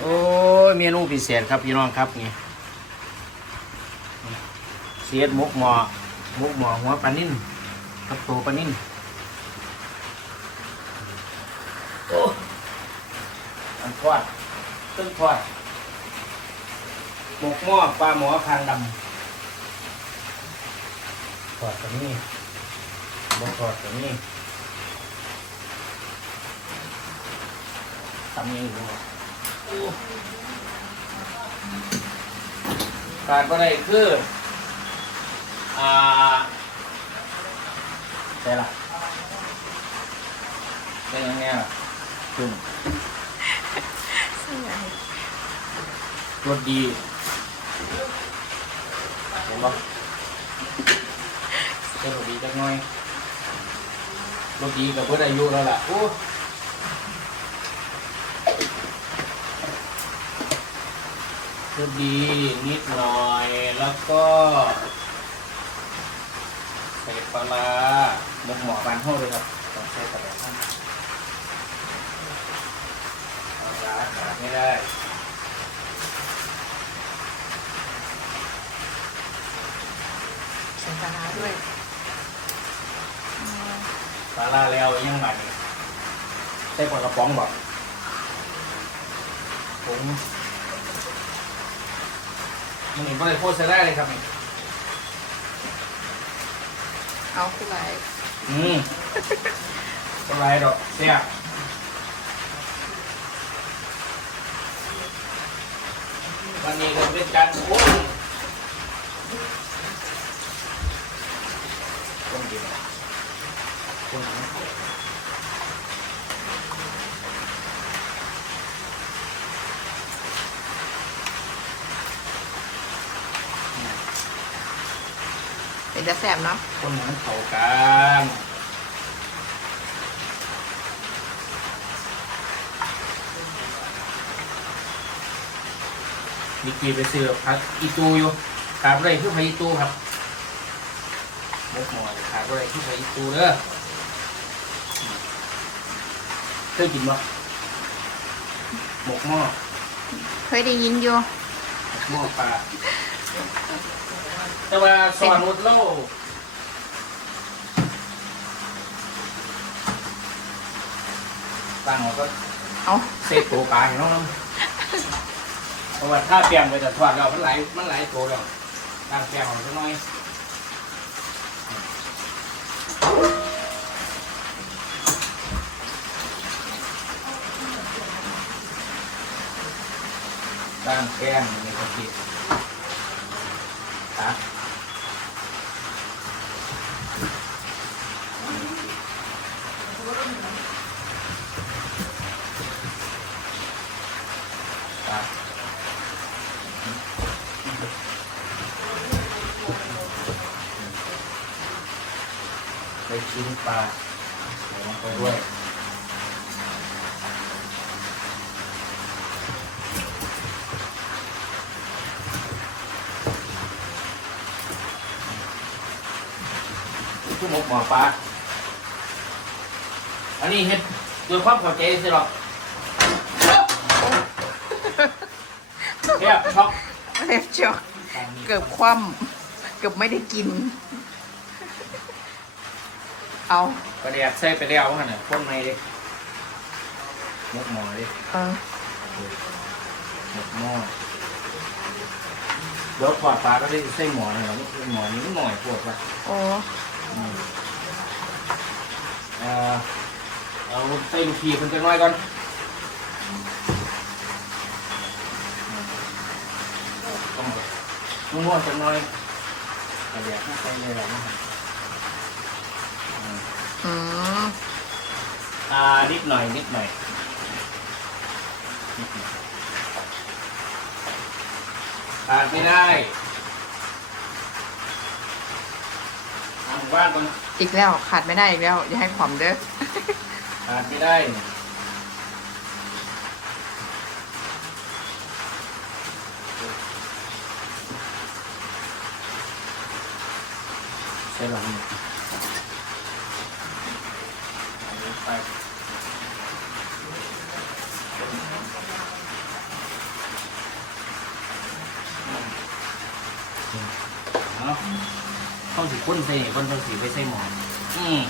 โอ้ยเมนูพิเศษครับพี่น้องครับนี่เสียดหมกหมอหมกหมอหัวปลานิ่นกับตัวปลานิ่นโอ้อันทอดต้นทอดหมกหม้อปลาหมอคางดำทอดตัวนี้บกทอดตัวนี้ตำยัง อยู่การก็ได้คืออ่าใช่ละเป็นยังไงล่ะคุณรสดีเห็นปะเป็นรสดีจังหน่อยรสดีกับเพื่อนอายุแล้วล่ะโอ้ รสดีนิดหน่อยแล้วก็ใส่ปลาหมกหมอบานห้องเลยครับต้องใช้ปลาร้าปลาขาดไม่ได้ใส่ปลาร้าด้วยปลาร้าแล้วยังไงใส่ปลากระป๋องบอกผม มันเห็นว่าอะไรโคตรใช้ได้เลยครับนี่เอาคือไรอืมอะไรดอกเสียวันนี้ก็เป็นการโอ้ยคนเดียวคนเดี เป็นจะแสบเนาะคนนั้นเขากันมีกีไปซื้อพักอีตูอยู่ขาดอะไรคือพักอีตูครับมกหมอยขาดอะไรคือพักอีตูเด้อเคยกินบ่หมกหม้อเคยได้ยินอยู่หมกหม้อปลา แต่ว่าสอนหมดโลตั้งเราก็เอาเซฟตัวปลาให้น้องๆเพราะว่าถ้าเปลี่ยนไปแต่ทอดเรามันไหลมันไหลตัวแล้วตั้งแปลงของสักหน่อยตั้งแป้งในกระติกตักตัก ไปชิ้นปลาลงไปด้วยทุกหมกหมอปลา อันนี้เห็ดโดยความเข้าใจสิหรอกเนี่ยช็อกเล็บจอกเกือบคว่ำเกือบไม่ได้กิน เอากระเดียกใส่ไปแล้วว่าเนี่ยพ่นไม่ดิหมกหมอดิเออหมกหม้อเดี๋ยวถอดปลาก็ได้ใส่หมอเลยเหรอหมอนี้มันหน่อยปวดว่ะโอ้อืมเอ่อ เอาใส่ลูกพีคนจะน้อยก่อนต้องนุ่มๆจะน้อยกระเดียกไม่ใส่เลยหรอกนะครับอืมอืมอ่านิดหน่อยนิดหน่อยนิดหน่อยขาดไม่ได้ทางบ้านก่อน อีกแล้วขาดไม่ได้อีกแล้ว อย่าให้ความเด้อ ขาดไม่ได้ใช่หรอไปเอาเข้าสิค้นใส่คนต้องสีไปใส่หมอนอืม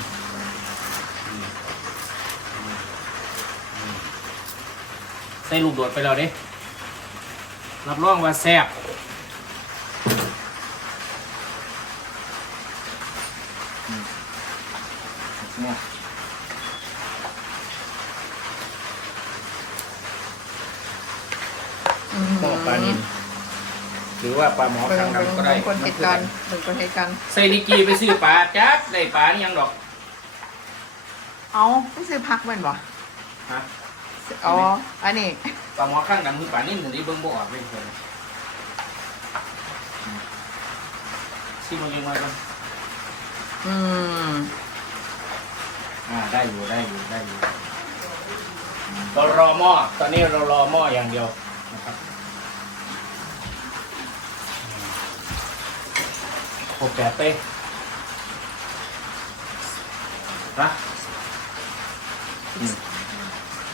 ส่ลูกโดดไปแล้วเด้รับรองว่าแซ่บอืมเนี่ยอืมหม้อปลานิลหรือว่าปลาหมอเบิ่งคางเบิ่งดำก็ได้เบิ่งคนเหตุการณ์เบิ่งคนเหตุการณ์ใส่ลิกีไปซื้อปลาจักได้ปลานี่ยังดอก เอาไปซื้อพักแมันบ่ฮะ อ๋อ อันนี้ปลาหมอข้างดำคือปลานิ่มหนึ่งที่เบิ้งบ่ออกเลยเพื่อนชิมมันยังไงกันอืม อ่าได้อยู่ได้อยู่ได้อยู่เรารอหม้อตอนนี้เรารอหม้ออย่างเดียวนะครับครบแปดเป้นะ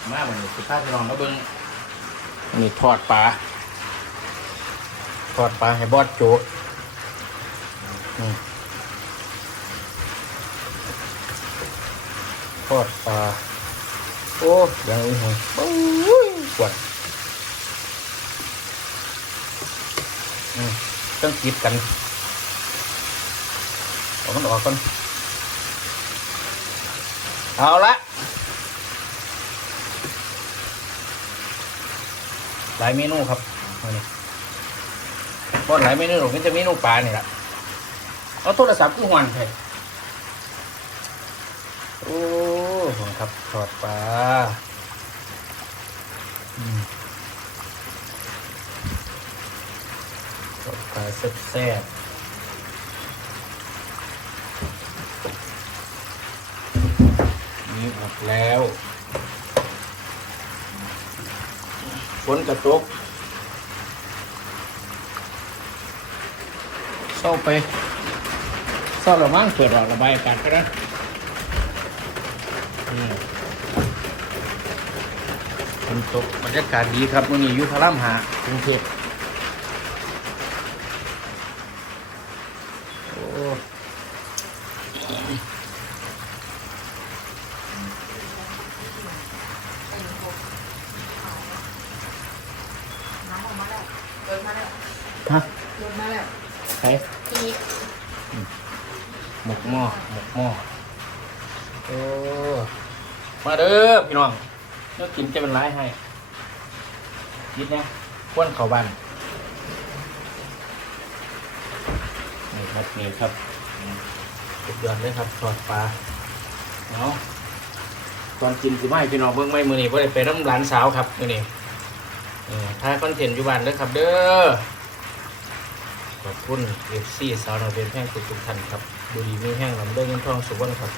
อืมมาวันนี้สุดท้ายจะลองมาเบิ้งอันนี้ทอดปลาทอดปลาให้บอดโจกอืมทอดปลาโอ้ยังอุ้ยหอยปุ้ยปวดอืมต้องกิดกันเอามันออกก่อนเอาละ หลายเมนูครับวันนี้ก็หลายเมนูหรอกมันจะเมนูปลาเนี่แหละเอาโทรศัพท์กูหวนไปโอ้โหครับทอดปลาทอดปลาแซ่บนี่หมดแล้ว ฝนกระตกเศร้าไปเศร้าระมั่งเปิดออกระบายอากาศไปนะอืมฝนตกบรรยากาศดีครับวันนี้อยู่พระรามหากรุงเทพโอ้ น้ำออกมาแล้วเดินมาแล้ว ฮะ เดินมาแล้ว ใคร อีก หมกหม้อหมกหม้อ โอ้มาเด้อพี่น้องเนื้อกินจะเป็นร้ายให้ยิดนะควนเขาบ้านนี่ครับนี่ครับอืมสุดยอดเลยครับทอดปลาเนาะตอนกินสิไม่พี่น้องเบิ่งไม่มือนี่บ่ได้ไปน้ำหลานสาวครับมือนี่เออถ้าคอนเทนต์อยู่บ้านเด้อครับเด้อขอบคุณเอฟซีสาวนาเป็นแห้งทุกๆท่านครับบุรีมีแห้งลำเด้อเงินทองสุวรรณครับ